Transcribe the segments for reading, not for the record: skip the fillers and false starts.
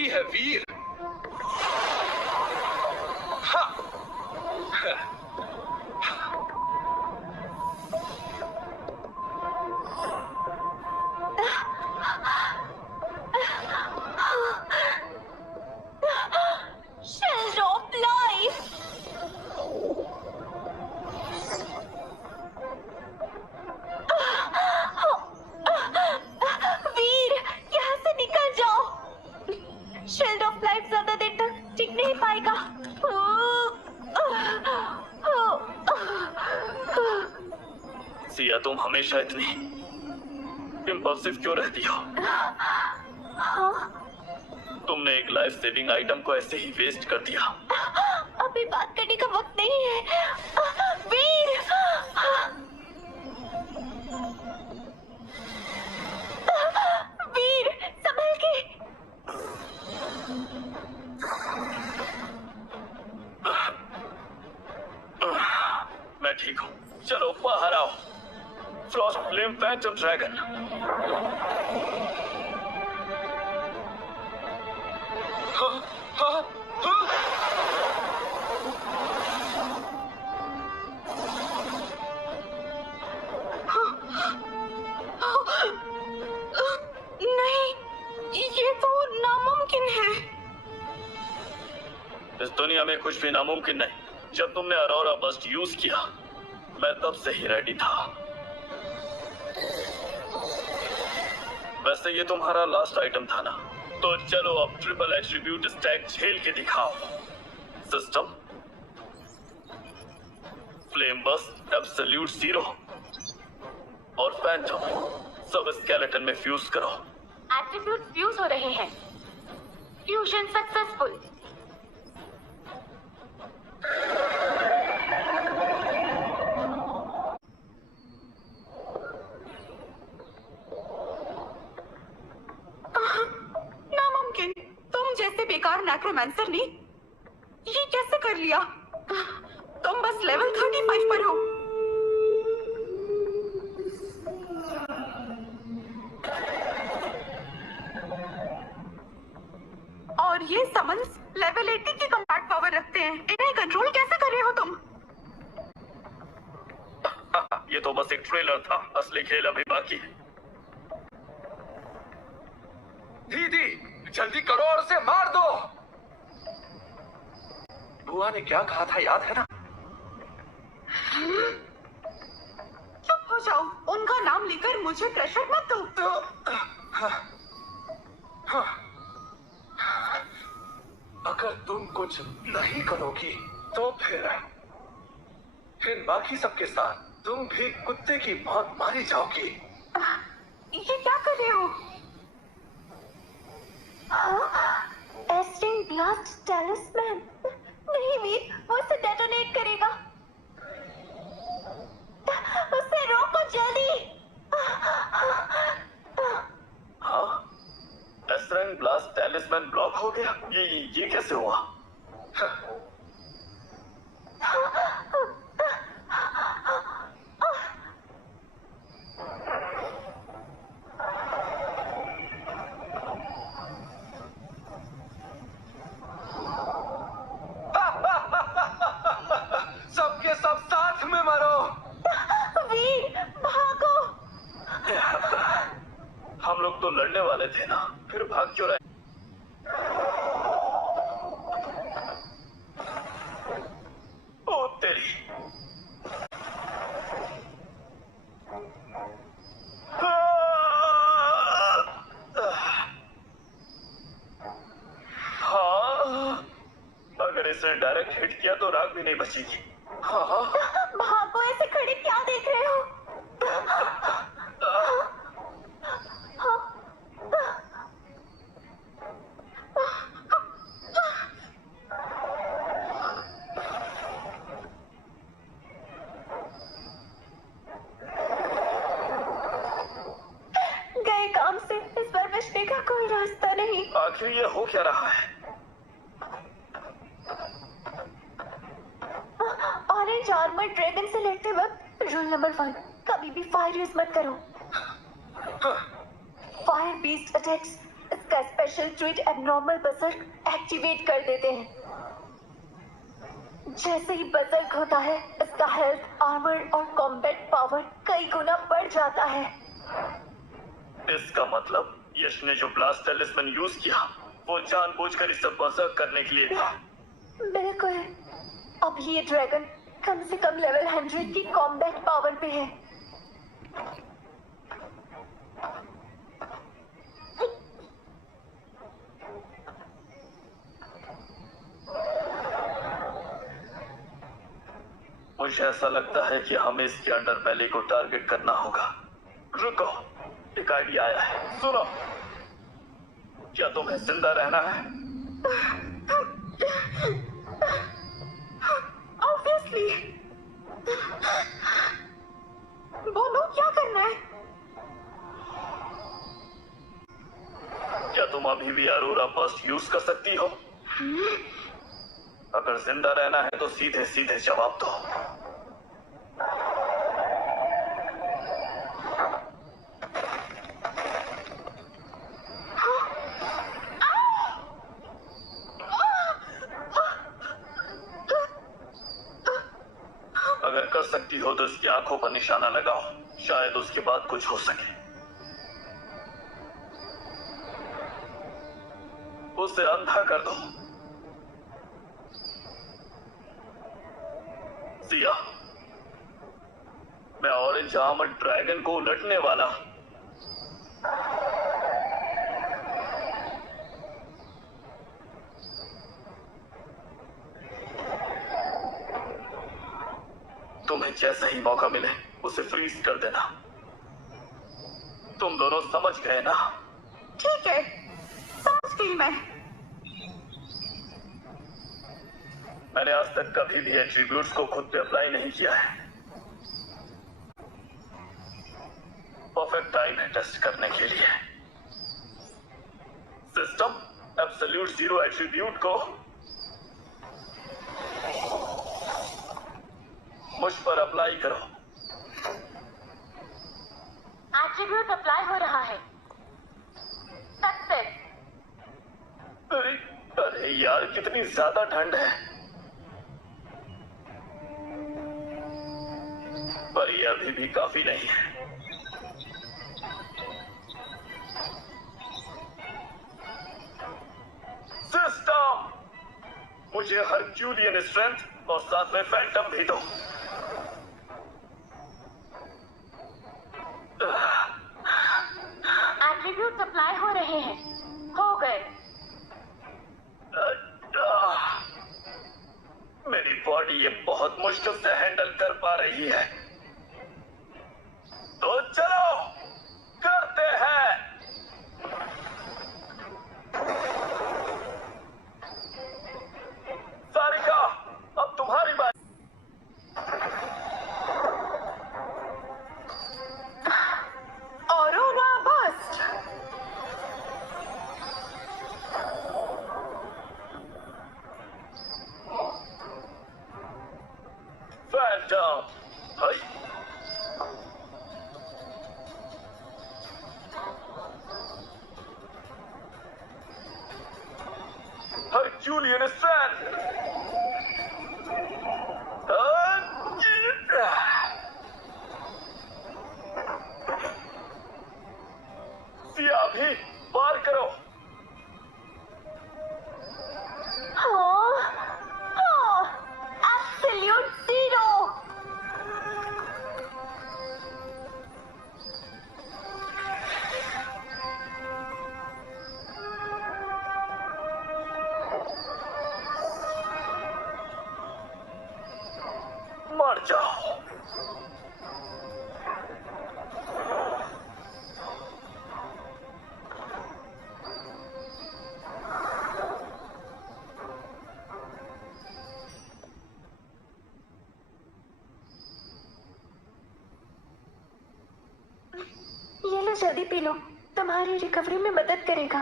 बाकी है वीर। हाँ। Shield of life. वीर, यहाँ से निकल जाओ। Shield of life ज्यादा देर तक टिक नहीं पाएगा। सिया, तुम हमेशा इतनी इम्पल्सिव क्यों रहती हो? तुमने एक लाइफ सेविंग आइटम को ऐसे ही वेस्ट कर दिया। अभी बात करने का वक्त नहीं है। वीर, वीर, संभल के। मैं ठीक हूँ, चलो बाहर आओ। फ्लॉस्ट फ्लेम फैंटम ड्रैगन। नहीं, ये तो नामुमकिन है। इस दुनिया में कुछ भी नामुमकिन नहीं। जब तुमने अरोरा बस्ट यूज किया, मैं तब से ही रेडी था। वैसे ये तुम्हारा लास्ट आइटम था ना, तो चलो अब ट्रिपल एट्रीब्यूट स्टैक झेल के दिखाओ। System, flame bust, absolute zero और फैंटम सब स्केलेटन में फ्यूज करो। एट्रीब्यूट फ्यूज हो रहे हैं। Fusion successful. नामुमकिन, तुम जैसे बेकार नेक्रोमैंसर ने ये कैसे कर लिया? तुम बस लेवल 35 पर हो। और ये समन्स लेवल 80 की कम्बैट पावर रखते हैं। इन्हें कंट्रोल कैसे कर रहे हो तुम? ये तो बस एक ट्रेलर था, असली खेल अभी बाकी है। दीदी, जल्दी करो और उसे मार दो। बुआ ने क्या कहा था, याद है ना? चुप हो जाओ। उनका नाम लेकर मुझे प्रेशर मत दो। अगर तुम कुछ नहीं करोगी तो फिर बाकी सबके साथ तुम भी कुत्ते की मौत मारी जाओगी। ये क्या कर रहे हो? एस्टिंग ब्लास्ट टैलिस्मैन। नहीं वीर, वो इसे डेटोनेट करेगा। उसे रोको जल्दी। हाँ, एस्ट्रेंग ब्लास्ट टैलिस्मैन ब्लॉक हो गया। ये कैसे हुआ? सबके सब साथ में मरो। वीर, भागो। हम लोग तो लड़ने वाले थे ना, फिर भाग क्यों रहे? ओ तेरी। हाँ, अगर इसने डायरेक्ट हिट किया तो राग भी नहीं बचेगी। हाँ, भागो, ऐसे खड़े क्या देख रहे हो? गए काम से इस बार बचने का कोई रास्ता नहीं। आखिर ये हो क्या रहा है? ऑरेंज आर्मर ड्रैगन से लड़ते वक्त रूल नंबर 1, कभी भी फायर यूज मत करो। फायर बीस्ट अटैक्स इसका स्पेशल ट्रीट एबनॉर्मल बजर्ग एक्टिवेट कर देते हैं। जैसे ही बजर्ग होता है, इसका हेल्थ, आर्मर और कॉम्बैट पावर कई गुना बढ़ जाता है। इसका मतलब यश ने जो ब्लास्ट टेलिस्मैन यूज किया वो जानबूझकर इसे बजर्ग करने के लिए था। बिल्कुल। अब ये ड्रैगन कम से कम लेवल 100 की कॉम्बैट पावर पे है। मुझे ऐसा लगता है कि हमें इसके अंडरबेली को टारगेट करना होगा। रुको, एक आइडिया आया है, सुनो। क्या तुम्हें जिंदा रहना है? ऑब्वियसली। बोलो क्या करना है? क्या तुम अभी भी अरोरा बर्स्ट यूज कर सकती हो? अगर जिंदा रहना है तो सीधे सीधे जवाब दो। अगर कर सकती हो तो उसकी आंखों पर निशाना लगाओ, शायद उसके बाद कुछ हो सके। उसे अंधा कर दो। सिया, मैं ऑरेंज आर्मर ड्रैगन को उलटने वाला। तुम्हें जैसा ही मौका मिले उसे फ्रीज कर देना। तुम दोनों समझ गए ना? ठीक है, समझ गई मैं। मैंने आज तक कभी भी एट्रीब्यूट्स को खुद पे अप्लाई नहीं किया है। परफेक्ट टाइम है टेस्ट करने के लिए। सिस्टम, एब्सोल्यूट जीरो एट्रीब्यूट को मुझ पर अप्लाई करो। एट्रीब्यूट अप्लाई हो रहा है। सक्सेस। अरे अरे यार, कितनी ज्यादा ठंड है। पर ये अभी भी काफी नहीं है। सिस्टम, मुझे हरक्यूलियन स्ट्रेंथ और साथ में फैंटम भी दो। एट्रीब्यूट अप्लाई हो रहे हैं। हो गए। मेरी बॉडी ये बहुत मुश्किल से हैंडल कर पा रही है। तो चलो करते हैं। सारिका, अब तुम्हारी बात। Aurora burst. Phantom, hi. Herculean strength. सिया भी पार करो। Absolute zero. मर जाओ। ये लो, जल्दी पी लो, तुम्हारी रिकवरी में मदद करेगा।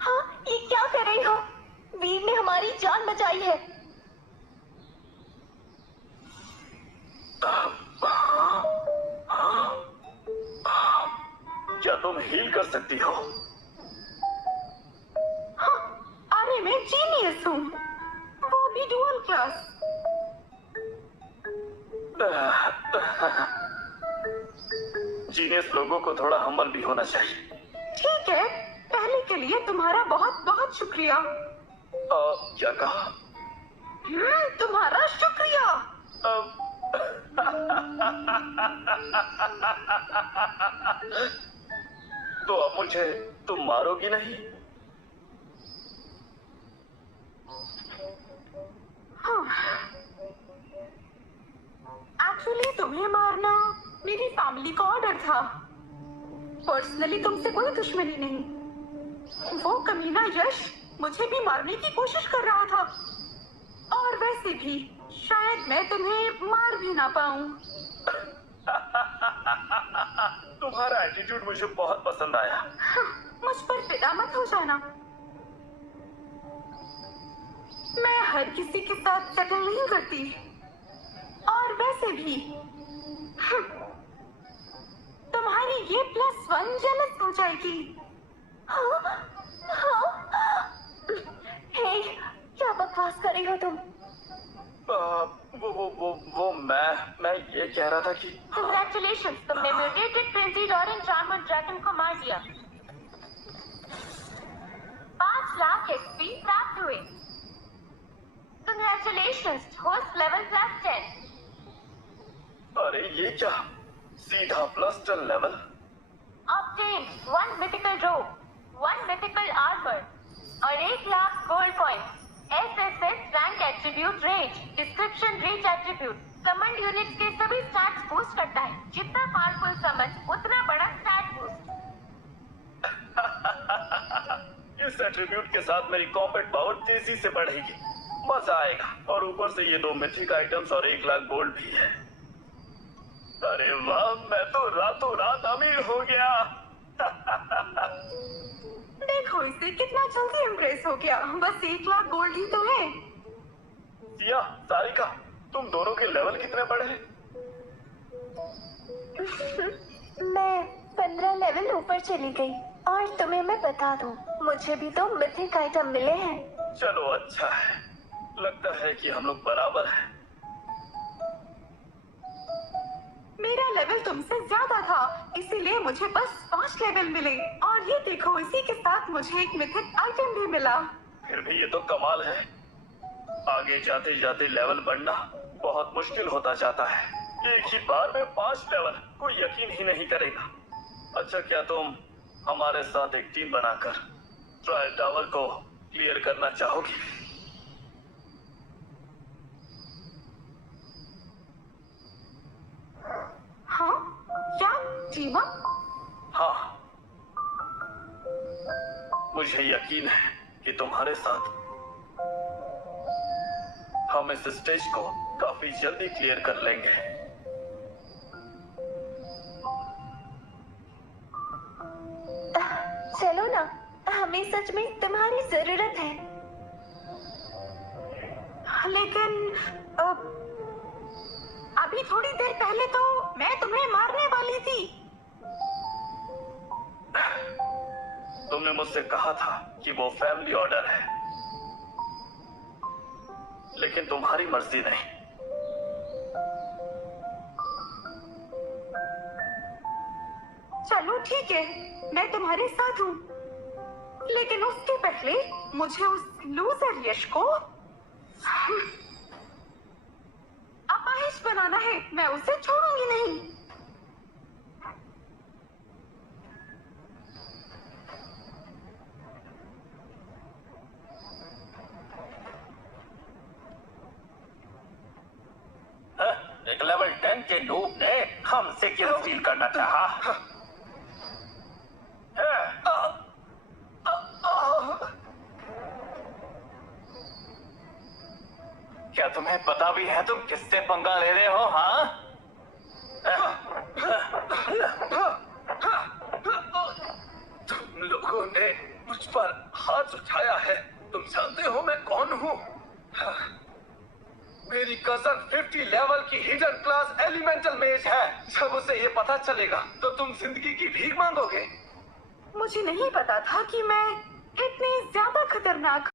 हाँ, ये क्या कर रही हो? वीर ने हमारी जान बचाई है। क्या तुम हील कर सकती हो? हाँ, अरे मैं जीनियस हूँ, वो भी डुअल क्लास। जीनियस लोगों को थोड़ा हम्बल भी होना चाहिए। ठीक है, पहले के लिए तुम्हारा बहुत बहुत शुक्रिया। क्या कहा? तुम्हारा शुक्रिया। तो अब मुझे तुम मारोगी नहीं? एक्चुअली तुम्हें मारना मेरी फैमिली का ऑर्डर था। पर्सनली तुमसे कोई दुश्मनी नहीं। वो कमीना यश मुझे भी मारने की कोशिश कर रहा था, और वैसे भी शायद मैं तुम्हें मार भी ना पाऊं। तुम्हारा एटीट्यूड मुझे बहुत पसंद आया। मुझ पर फिदा मत हो जाना। मैं हर किसी के साथ सेटल नहीं करती, और वैसे भी तुम्हारी ये +1 जेलस हो जाएगी। हे, क्या बकवास कर रही हो तुम? वो मैं ये कह रहा था कि Congratulations, तुमने mutated princy Doren charmer dragon को मार दिया। 5 लाख XP प्राप्त हुए। Congratulations, host level +10। अरे ये क्या, सीधा +10 level. Obtain 1 mythical robe, 1 mythical armor और 1 lakh gold coin. SSS rank attribute range description reach attribute summon unit के सभी स्टैट्स बूस्ट करता है। जितना पावरफुल समन उतना बड़ा स्टैट बूस्ट। इस एट्रीब्यूट के साथ मेरी कॉम्बैट पावर तेजी से बढ़ेगी, मजा आएगा। और ऊपर से ये 2 मिथिक आइटम्स और 1 लाख गोल्ड भी है। अरे वाह, मैं तो रातों रात अमीर हो गया। देखो इसे कितना जल्दी इम्प्रेस हो गया। बस 1 लाख गोल्ड ही तो है। सिया, सारिका, तुम दोनों के लेवल कितने बढ़े? मैं 15 लेवल ऊपर चली गई। और तुम्हें मैं बता दूं, मुझे भी तो मिथिक आइटम मिले हैं। चलो अच्छा है, लगता है कि हम लोग बराबर हैं। मेरा लेवल तुमसे ज्यादा था, इसीलिए मुझे बस 5 लेवल मिले। और ये देखो, इसी के साथ मुझे एक मिथिक आइटम भी मिला। फिर भी ये तो कमाल है। आगे जाते जाते लेवल बढ़ना बहुत मुश्किल होता जाता है। एक ही बार में 5 लेवल, कोई यकीन ही नहीं करेगा। अच्छा, क्या तुम हमारे साथ एक टीम बनाकर ट्रायल टावर को क्लियर करना चाहोगी? हाँ, क्या टीम अप? हाँ, मुझे यकीन है कि तुम्हारे साथ हम इस स्टेज को काफी जल्दी क्लियर कर लेंगे। चलो ना, हमें सच में तुम्हारी जरूरत है। लेकिन अभी थोड़ी देर पहले तो मैं तुम्हें मारने वाली थी। तुमने मुझसे कहा था कि वो फैमिली ऑर्डर है, लेकिन तुम्हारी मर्जी नहीं। चलो ठीक है, मैं तुम्हारे साथ हूँ, लेकिन उसके पहले मुझे उस लूजर यश को अपाहिज बनाना है। मैं उसे छोड़ूंगी नहीं। एक लेवल 10 के नूब ने हमसे क्यों स्टील करना चाहा? क्या तुम्हें पता भी है तुम किससे पंगा ले रहे हो? हाँ, तुम लोगों ने मुझ पर हाथ उठाया है। तुम जानते हो मैं कौन हूँ? मेरी कजन 50 लेवल की हिडन क्लास एलिमेंटल मेज है। जब उसे ये पता चलेगा तो तुम जिंदगी की भीख मांगोगे। मुझे नहीं पता था कि मैं इतनी ज्यादा खतरनाक